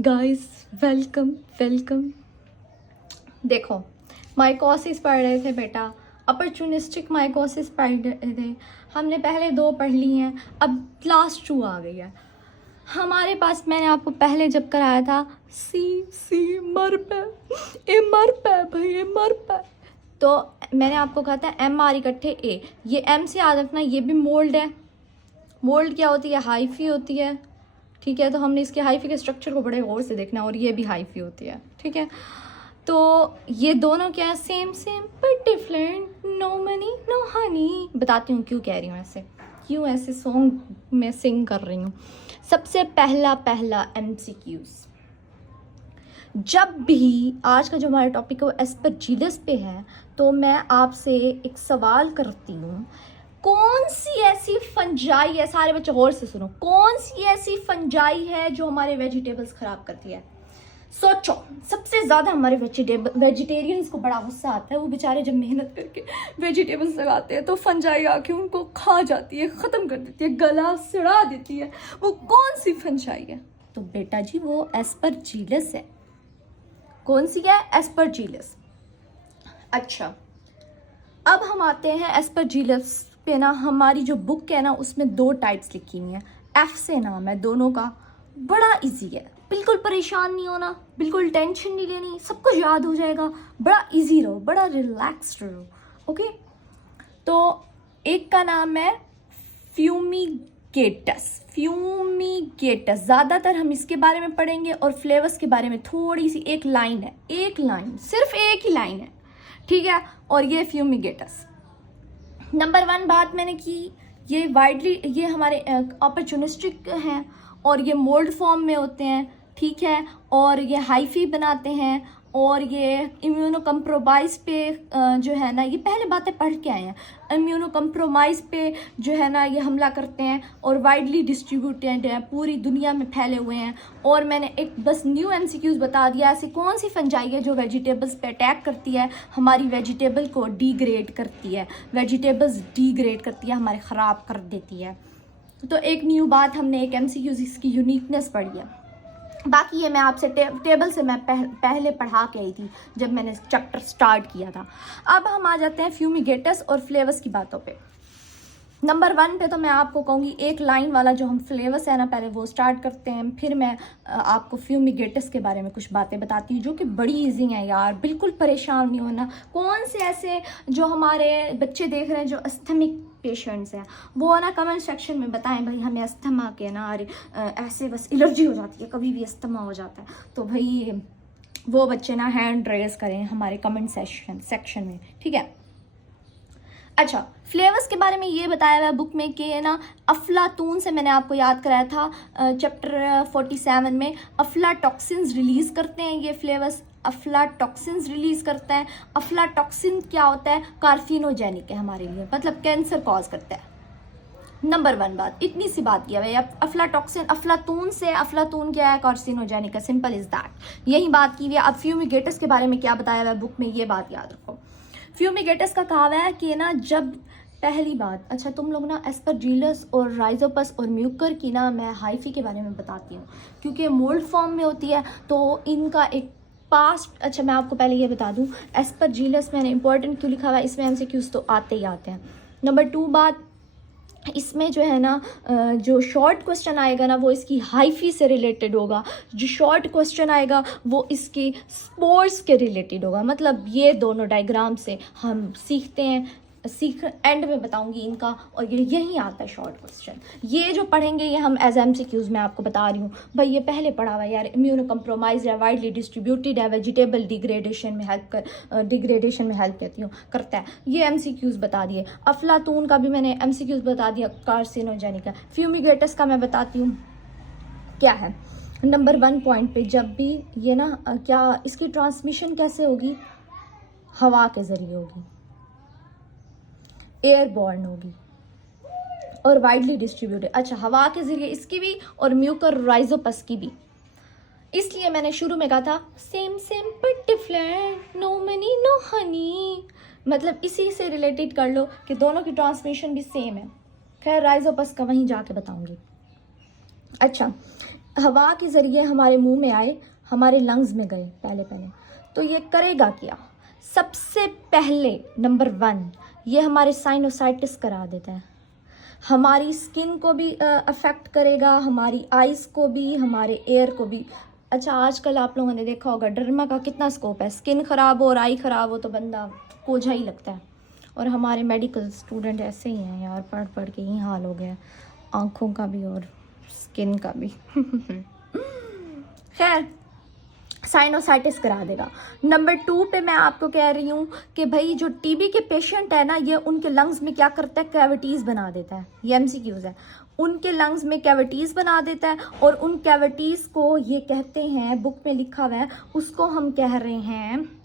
Guys welcome welcome. देखो, mycosis पढ़ रहे थे बेटा, अपॉर्चुनिस्टिक माइकोसिस पढ़ रहे थे। हमने पहले 2 पढ़ ली हैं, अब लास्ट 2 आ गई है हमारे पास। मैंने आपको पहले जब कराया था सी मर पे, ए मर पे भाई, ए मर पे, तो मैंने आपको कहा था एम आर इकट्ठे ए। ये एम से याद रखना, ये भी मोल्ड है। मोल्ड क्या होती है? हाइफी होती है, ठीक है। तो हमने इसके हाइफी के स्ट्रक्चर को बड़े गौर से देखना, और ये भी हाइफी होती है, ठीक है। तो ये दोनों क्या है? Same same but different, no money no honey. बताती हूँ क्यों कह रही हूँ ऐसे, क्यों ऐसे सॉन्ग में सिंग कर रही हूँ। सबसे पहला MCQs। जब भी आज का जो हमारा टॉपिक है वो एस्परजिलस पे है, तो मैं आपसे एक सवाल करती हूँ, कौन सी ऐसी फंजाई है, सारे बच्चे गौर से सुनो, कौन सी ऐसी फंजाई है जो हमारे वेजिटेबल्स खराब करती है? सोचो। सबसे ज़्यादा हमारे वेजिटेरियंस को बड़ा गुस्सा आता है, वो बेचारे जब मेहनत करके वेजिटेबल्स लगाते हैं तो फंजाई आके उनको खा जाती है, ख़त्म कर देती है, गला सड़ा देती है। वो कौन सी फंजाई है? तो बेटा जी वो एस्परजिलस है। कौन सी है? एस्परजिलस। अच्छा, अब हम आते हैं एस्परजिलस पे ना। हमारी जो बुक है ना उसमें 2 टाइप्स लिखी हुई हैं, एफ से नाम है दोनों का। बड़ा इजी है, बिल्कुल परेशान नहीं होना, बिल्कुल टेंशन नहीं लेनी, सब कुछ याद हो जाएगा। बड़ा इजी रहो, बड़ा रिलैक्स्ड रहो, ओके। तो एक का नाम है फ्यूमिगेटस। फ्यूमिगेटस ज़्यादातर हम इसके बारे में पढ़ेंगे, और फ्लेवर्स के बारे में थोड़ी सी एक लाइन है, एक लाइन, सिर्फ एक ही लाइन है, ठीक है। और ये फ्यूमिगेटस। नंबर 1 बात मैंने की, ये वाइडली, ये हमारे अपॉर्चुनिस्टिक हैं, और ये मोल्ड फॉर्म में होते हैं, ठीक है। और ये हाइफी बनाते हैं, और ये इम्यूनो कम्प्रोमाइज पे जो है ना, ये पहले बातें पढ़ के आए हैं, इम्यूनो कम्प्रोमाइज पे जो है ना ये हमला करते हैं, और वाइडली डिस्ट्रीब्यूटेड हैं, पूरी दुनिया में फैले हुए हैं। और मैंने एक बस न्यू MCQs बता दिया, ऐसी कौन सी फंजाई है जो वेजिटेबल्स पे अटैक करती है, हमारी वेजिटेबल को डिग्रेड करती है, वेजिटेबल्स डिग्रेड करती है, हमारे ख़राब कर देती है। तो एक न्यू बात हमने एक MCQs इसकी यूनिकनेस पढ़ी है। बाकी ये मैं आपसे टेबल से मैं पहले पढ़ा के आई थी जब मैंने चैप्टर स्टार्ट किया था। अब हम आ जाते हैं फ्यूमिगेटस और फ्लेवर्स की बातों पे। नंबर 1 पे तो मैं आपको कहूँगी, एक लाइन वाला जो हम फ्लेवर्स है ना पहले वो स्टार्ट करते हैं, फिर मैं आपको फ्यूमिगेटस के बारे में कुछ बातें बताती हूँ जो कि बड़ी ईजी हैं यार, बिल्कुल परेशान नहीं होना। कौन से ऐसे जो हमारे बच्चे देख रहे हैं जो अस्थमिक पेशेंट्स हैं, वो ना कमेंट सेक्शन में बताएं भाई हमें अस्थमा के ना ऐसे बस एलर्जी हो जाती है, कभी भी अस्थमा हो जाता है, तो भाई वो बच्चे ना हैंड रेज करें हमारे कमेंट सेक्शन में, ठीक है। अच्छा, फ्लेवर्स के बारे में ये बताया हुआ है बुक में कि ना अफलातून से मैंने आपको याद कराया था चैप्टर 47 में, अफलाटॉक्सिन्स रिलीज़ करते हैं ये फ्लेवर्स, अफलाटॉक्सिन्स रिलीज़ करता है। अफलाटॉक्सिन क्या होता है? कार्सिनोजेनिक है हमारे लिए, मतलब कैंसर कॉज करता है। नंबर 1 बात, इतनी सी बात किया भाई। अफलाटॉक्सिन, अफलातून से, अफलातून क्या है? कार्सिनोजेनिक है, सिंपल इज दैट, यही बात की हुई है। अब फ्यूमिगेटस के बारे में क्या बताया हुआ है बुक में, ये बात याद रखो। फ्यूमिगेटस का कहा हुआ है कि ना, जब पहली बात, अच्छा तुम लोग ना एस्परजिलस और राइजोपस और म्यूकर की ना मैं हाइफी के बारे में बताती हूँ, क्योंकि मोल्ड फॉर्म में होती है तो इनका एक पास्ट। अच्छा मैं आपको पहले ये बता दूँ, एस्परजिलस मैंने इंपॉर्टेंट क्यों लिखा हुआ है, इसमें MCQs तो आते ही आते हैं। नंबर 2 बात, इसमें जो है ना जो शॉर्ट क्वेश्चन आएगा ना वो इसकी हाइफी से रिलेटेड होगा, जो शॉर्ट क्वेश्चन आएगा वो इसकी स्पोर्स के रिलेटेड होगा। मतलब ये दोनों डायग्राम से हम सीखते हैं, एंड में बताऊंगी इनका, और ये यही आता है शॉर्ट क्वेश्चन। ये जो पढ़ेंगे ये हम एज MCQs मैं आपको बता रही हूँ भाई, ये पहले पढ़ा हुआ है यार। इम्यूनो कम्प्रोमाइज है, वाइडली डिस्ट्रीब्यूटेड है, वेजिटेबल डिग्रेडेशन में हेल्प करता है, ये MCQs बता दिए। अफलातून का भी मैंने MCQs बता दिया, कार्सिनोजेनिक है। फ्यूमिगेटस का मैं बताती हूँ क्या है। नंबर 1 पॉइंट पे, जब भी ये ना क्या इसकी ट्रांसमिशन कैसे होगी? हवा के ज़रिए होगी, एयरबॉर्न होगी, और वाइडली डिस्ट्रीब्यूटेड। अच्छा, हवा के जरिए इसकी भी, और म्यूकर राइजोपस की भी। इसलिए मैंने शुरू में कहा था same same but different, no money no honey, मतलब इसी से रिलेटेड कर लो कि दोनों की ट्रांसमिशन भी सेम है। खैर राइजोपस का वहीं जाके बताऊंगी। अच्छा, हवा के ज़रिए हमारे मुंह में आए, हमारे लंग्स में गए पहले तो ये करेगा क्या? सबसे पहले नंबर 1 ये हमारे साइनोसाइटिस करा देता है, हमारी स्किन को भी अफेक्ट करेगा, हमारी आइज़ को भी, हमारे एयर को भी। अच्छा, आजकल आप लोगों ने देखा होगा डर्मा का कितना स्कोप है, स्किन ख़राब हो और आई ख़राब हो तो बंदा कोझा ही लगता है। और हमारे मेडिकल स्टूडेंट ऐसे ही हैं यार, पढ़ पढ़ के ही हाल हो गया, आँखों का भी और स्किन का भी। खैर, साइनोसाइटिस करा देगा। नंबर 2 पे मैं आपको कह रही हूँ कि भाई जो टीबी के पेशेंट है ना, ये उनके लंग्स में क्या करता है, कैविटीज़ बना देता है। ये एमसीक्यूज़ है, उनके लंग्स में कैविटीज़ बना देता है और उन कैविटीज़ को ये कहते हैं, बुक में लिखा हुआ है, उसको हम कह रहे हैं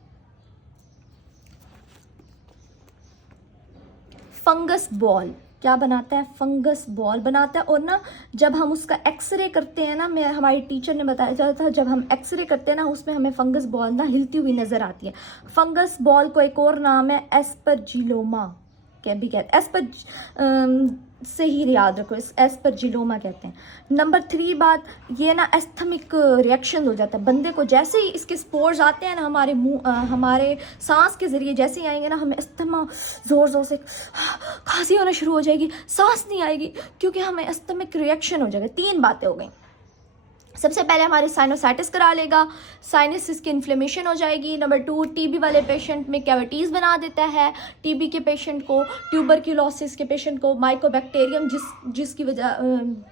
फंगस बॉल। क्या बनाता है? फंगस बॉल बनाता है। और ना जब हम उसका एक्सरे करते हैं ना, हमारी टीचर ने बताया था, जब हम एक्सरे करते हैं ना उसमें हमें फंगस बॉल ना हिलती हुई नज़र आती है। फंगस बॉल को एक और नाम है एस्परजिलोमा, क्या भी कहते हैं, से ही याद रखो, इस एस्परजिलोमा कहते हैं। नंबर 3 बात, ये ना एस्थमिक रिएक्शन हो जाता है बंदे को, जैसे ही इसके स्पोर्स आते हैं ना हमारे मुंह, हमारे सांस के ज़रिए जैसे ही आएंगे ना, हमें अस्थमा ज़ोर ज़ोर से खांसी होना शुरू हो जाएगी, सांस नहीं आएगी क्योंकि हमें एस्थमिक रिएक्शन हो जाएगा। 3 बातें हो गई। सबसे पहले हमारे साइनोसाइटिस करा लेगा, साइनस की इन्फ्लेमेशन हो जाएगी। नंबर 2, टीबी वाले पेशेंट में कैविटीज़ बना देता है। टीबी के पेशेंट को, ट्यूबरक्यूलोसिस के पेशेंट को माइकोबैक्टीरियम जिसकी वजह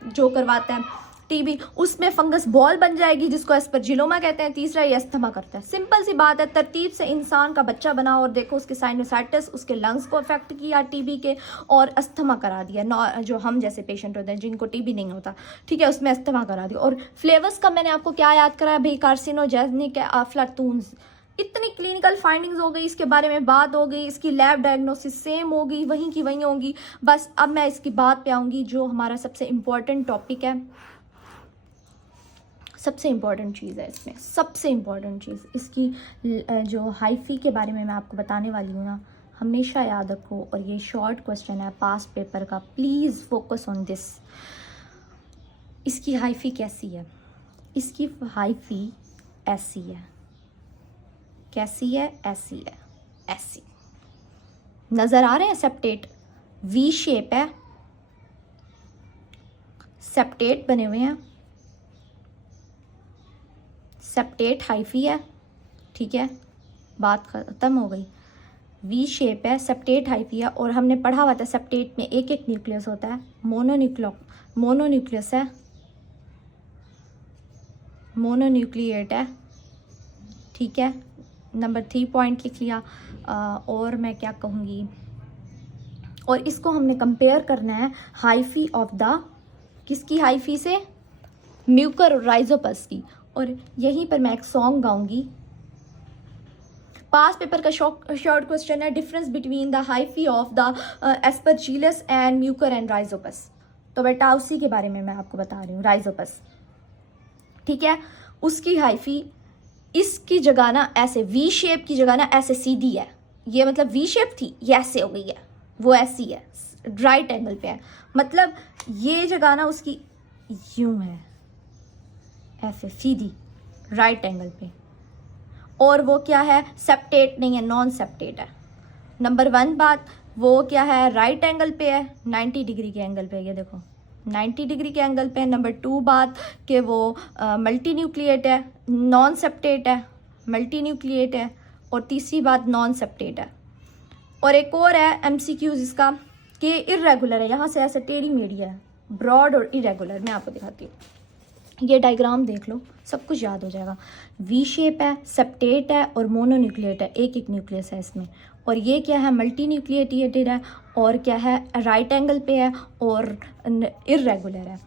जो करवाता है टीबी, उसमें फंगस बॉल बन जाएगी जिसको एस्परजिलोमा कहते हैं। तीसरा, ये अस्थमा करता है। सिंपल सी बात है, तरतीब से इंसान का बच्चा बना और देखो उसके साइनोसाइटिस उसके लंग्स को अफेक्ट किया टीबी के, और अस्थमा करा दिया। जो हम जैसे पेशेंट होते हैं जिनको टीबी नहीं होता, ठीक है, उसमें अस्थमा करा दिया। और फ्लेवर्स का मैंने आपको क्या याद कराया भाई, कार्सिनोजेनिक है, अफ्लातून्स। इतनी क्लिनिकल फाइंडिंग्स हो गई, इसके बारे में बात हो गई, इसकी लैब डायग्नोसिस सेम होगी, वहीं की वहीं होंगी। बस अब मैं इसकी बात पे आऊँगी जो हमारा सबसे इम्पॉर्टेंट टॉपिक है, सबसे इम्पॉर्टेंट चीज़ है इसमें, सबसे इम्पॉर्टेंट चीज़ इसकी जो हाइफी के बारे में मैं आपको बताने वाली हूँ ना, हमेशा याद रखो। और ये शॉर्ट क्वेश्चन है पास्ट पेपर का, प्लीज़ फोकस ऑन दिस। इसकी हाइफी कैसी है? इसकी हाइफी ऐसी है। कैसी है? ऐसी है, ऐसी। नज़र आ रहे हैं? सेप्टेट वी शेप है, सेप्टेट बने हुए हैं, सेप्टेट हाइफी है, ठीक है, बात ख़त्म हो गई। वी शेप है, सेप्टेट हाइफी है, और हमने पढ़ा हुआ था सेप्टेट में एक एक न्यूक्लियस होता है, मोनोन्यूक्लियस है, मोनोन्यूक्लिएट है, ठीक है। नंबर 3 पॉइंट लिख लिया। और मैं क्या कहूँगी, और इसको हमने कंपेयर करना है हाइफी ऑफ द, किसकी हाइफी से? म्यूकर और राइजोपस की। और यहीं पर मैं एक सॉन्ग गाऊंगी। पास्ट पेपर का शॉर्ट क्वेश्चन है, difference between the hyphae of the Aspergillus and Mucor and Rhizopus. तो बेटा उसी के बारे में मैं आपको बता रही हूँ, राइजोपस, ठीक है। उसकी हाइफी इसकी जगह ना ऐसे वी शेप की जगह ना ऐसे सीधी है, ये मतलब वी शेप थी, ये ऐसे हो गई है, वो ऐसी है, राइट एंगल पे है। मतलब ये जगह ना उसकी यूं है, ऐसे सीधी राइट एंगल पे। और वो क्या है? सेप्टेट नहीं है, नॉन सेप्टेट है। नंबर 1 बात, वो क्या है? राइट एंगल पे है, 90 डिग्री के एंगल पे, ये देखो 90 डिग्री के एंगल पे। नंबर 2 बात कि वो मल्टी न्यूक्लिएट है, नॉन सेप्टेट है, मल्टी न्यूक्लिएट है। और तीसरी बात, नॉन सेप्टेट है। और एक और है एमसीक्यूज इसका कि इरेगुलर है, यहाँ से ऐसे टेढ़ी मेढ़ी है, ब्रॉड और इरेगुलर। मैं आपको दिखाती हूँ, ये डायग्राम देख लो, सब कुछ याद हो जाएगा। वी शेप है, सेप्टेट है और मोनोन्यूक्लिएट है, एक एक न्यूक्लियस है इसमें। और ये क्या है? मल्टी न्यूक्लिएटेड है, और क्या है? राइट एंगल पे है और इरेगुलर है।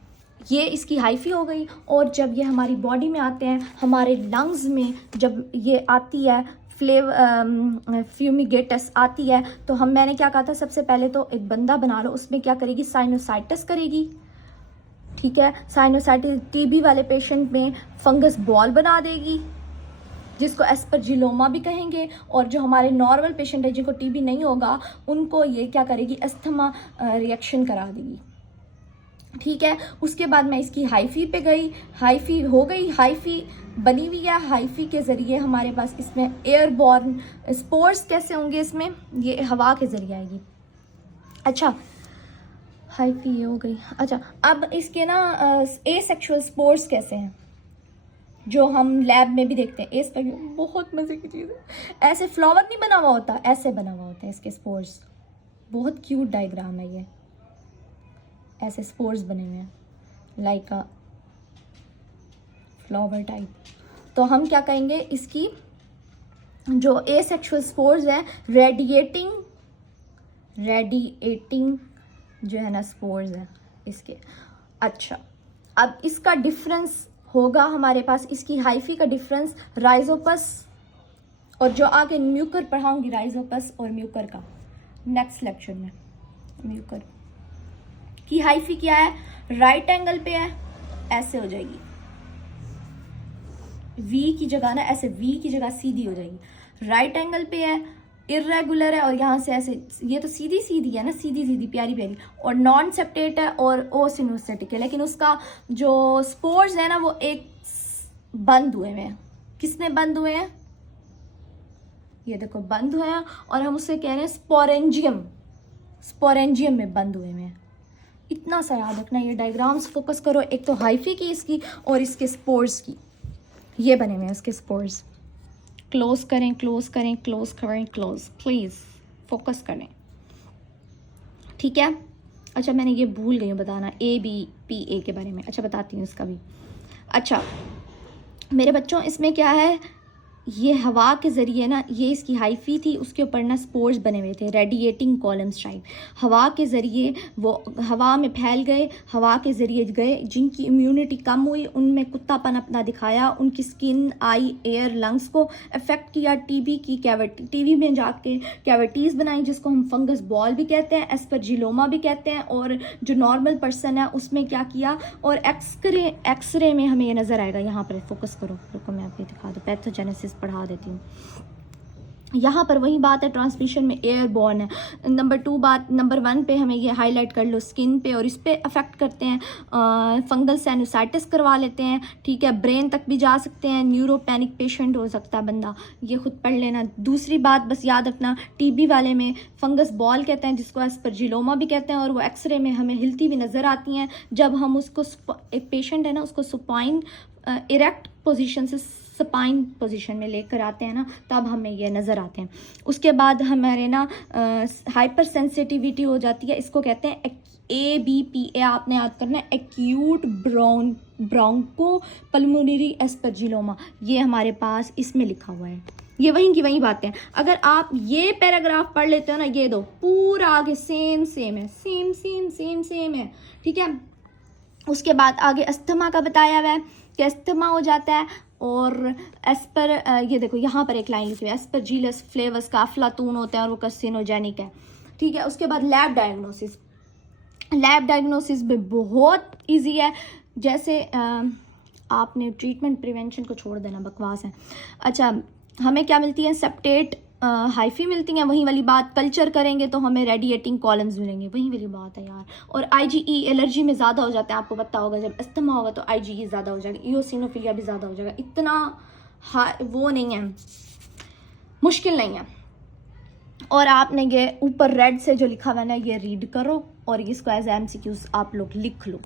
ये इसकी हाइफी हो गई। और जब ये हमारी बॉडी में आते हैं, हमारे लंग्स में जब ये आती है, फ्यूमिगेटस आती है, तो मैंने क्या कहा था, सबसे पहले तो एक बंदा बना लो, उसमें क्या करेगी? साइनोसाइटिस करेगी, ठीक है। साइनोसाइटिस टीबी वाले पेशेंट में फंगस बॉल बना देगी, जिसको एस्परजिलोमा भी कहेंगे। और जो हमारे नॉर्मल पेशेंट है जिनको टीबी नहीं होगा, उनको ये क्या करेगी? अस्थमा रिएक्शन करा देगी। ठीक है। उसके बाद मैं इसकी हाइफी पे गई, हाइफी हो गई, हाइफी बनी हुई है। हाइफी के ज़रिए हमारे पास इसमें एयरबॉर्न स्पोर्स कैसे होंगे, इसमें ये हवा के ज़रिए आएगी। अच्छा, हाइफी ये हो गई। अच्छा, अब इसके ना एसेक्सुअल स्पोर्स कैसे हैं, जो हम लैब में भी देखते हैं। बहुत मज़े की चीज़ है। ऐसे फ्लावर नहीं बना हुआ होता, ऐसे बना हुआ होता है इसके स्पोर्स। बहुत क्यूट डायग्राम है ये, ऐसे स्पोर्स बने हुए हैं लाइक अ फ्लावर टाइप। तो हम क्या कहेंगे, इसकी जो एसेक्सुअल स्पोर्स हैं, रेडिएटिंग जो है ना स्पोर्स हैं इसके। अच्छा, अब इसका डिफरेंस होगा हमारे पास, इसकी हाइफी का डिफरेंस राइजोपस और जो आगे म्यूकर पढ़ाऊंगी, राइजोपस और म्यूकर का नेक्स्ट लेक्चर में। म्यूकर की हाइफी क्या है, राइट एंगल पे है, ऐसे हो जाएगी वी की जगह ना, ऐसे वी की जगह सीधी हो जाएगी। राइट एंगल पे है, इरेगुलर है, और यहाँ से ऐसे, ये तो सीधी सीधी है ना, सीधी सीधी प्यारी प्यारी, और नॉन सेप्टेट है और ओ सिनोस्टेटिक है। लेकिन उसका जो स्पोर्स है ना वो एक बंद हुए हैं। किसने बंद हुए हैं, ये देखो बंद हुए हैं, और हम उससे कह रहे हैं स्पोरेंजियम में बंद हुए हैं। इतना सा याद रखना, ये डायग्राम्स फोकस करो, एक तो हाइफी की इसकी और इसके स्पोर्स की, ये बने हुए हैं इसके स्पोर्स। क्लोज करें, क्लोज करें, क्लोज करें, क्लोज, प्लीज़ फोकस करें, ठीक है। अच्छा, मैंने ये भूल गई हूँ बताना ABPA के बारे में। अच्छा, बताती हूँ इसका भी। अच्छा मेरे बच्चों, इसमें क्या है, ये हवा के ज़रिए ना, ये इसकी हाइफी थी, उसके ऊपर ना स्पोर्स बने हुए थे, रेडिएटिंग कॉलम्स टाइप। हवा के ज़रिए वो हवा में फैल गए, हवा के ज़रिए गए, जिनकी इम्यूनिटी कम हुई उनमें कुत्तापन अपना दिखाया, उनकी स्किन, आई, एयर, लंग्स को अफेक्ट किया। टीबी की कैविटी, टीबी में जाके कैविटीज़ बनाई, जिसको हम फंगस बॉल भी कहते हैं, एस्परजिलोमा भी कहते हैं। और जो नॉर्मल पर्सन है उसमें क्या किया, और एक्सरे में हमें ये नज़र आएगा। यहाँ पर फोकस करो, रुको मैं आपको दिखा दूँ, पैथोजेनेसिस पढ़ा देती हूँ। यहाँ पर वही बात है, ट्रांसमिशन में एयरबॉर्न है। नंबर 1 पे हमें ये हाईलाइट कर लो, स्किन पे, और इस पे अफेक्ट करते हैं, फंगल साइनोसाइटिस करवा लेते हैं, ठीक है। ब्रेन तक भी जा सकते हैं, न्यूरोपैनिक पेशेंट हो सकता है बंदा, ये खुद पढ़ लेना। दूसरी बात बस याद रखना, टीबी वाले में फंगस बॉल कहते हैं, जिसको एस्परजिलोमा भी कहते हैं, और वो एक्सरे में हमें हिलती हुई नज़र आती हैं। जब हम उसको, एक पेशेंट है ना, उसको सुपाइन इरेक्ट पोजीशन से सपाइन पोजीशन में लेकर आते हैं ना, तब हमें ये नज़र आते हैं। उसके बाद हमारे ना हाइपर सेंसिटिविटी हो जाती है, इसको कहते हैं ABPA, आपने याद करना है, एक्यूट ब्रोंको पल्मोनरी एस्परजिलोमा। ये हमारे पास इसमें लिखा हुआ है, ये वहीं की वहीं बातें। अगर आप ये पैराग्राफ पढ़ लेते हो ना, ये दो पूरा आगे सेम है, सेम है, ठीक है। उसके बाद आगे अस्थमा का बताया हुआ है कि अस्थमा हो जाता है, और ये देखो यहाँ पर एक लाइन लिखी हुई है, एस्परजिलस फ्लेवस का अफ्लातून होता है और वो कार्सिनोजेनिक है, ठीक है। उसके बाद लैब डायग्नोसिस भी बहुत इजी है। जैसे आपने ट्रीटमेंट प्रिवेंशन को छोड़ देना, बकवास है। अच्छा, हमें क्या मिलती है, सेप्टेट हाइफी मिलती हैं, वही वाली बात। कल्चर करेंगे तो हमें रेडिएटिंग कॉलम्स मिलेंगे, वही वाली बात है यार। और IgE एलर्जी में ज़्यादा हो जाता है, आपको पता होगा, जब अस्थमा होगा तो IgE ज़्यादा हो जाएगा, इओसिनोफिलिया भी ज़्यादा हो जाएगा। इतना वो नहीं है, मुश्किल नहीं है। और आपने ये ऊपर रेड से जो लिखा हुआ है ना, ये रीड करो और इसको एज MCQs आप लोग लिख लो।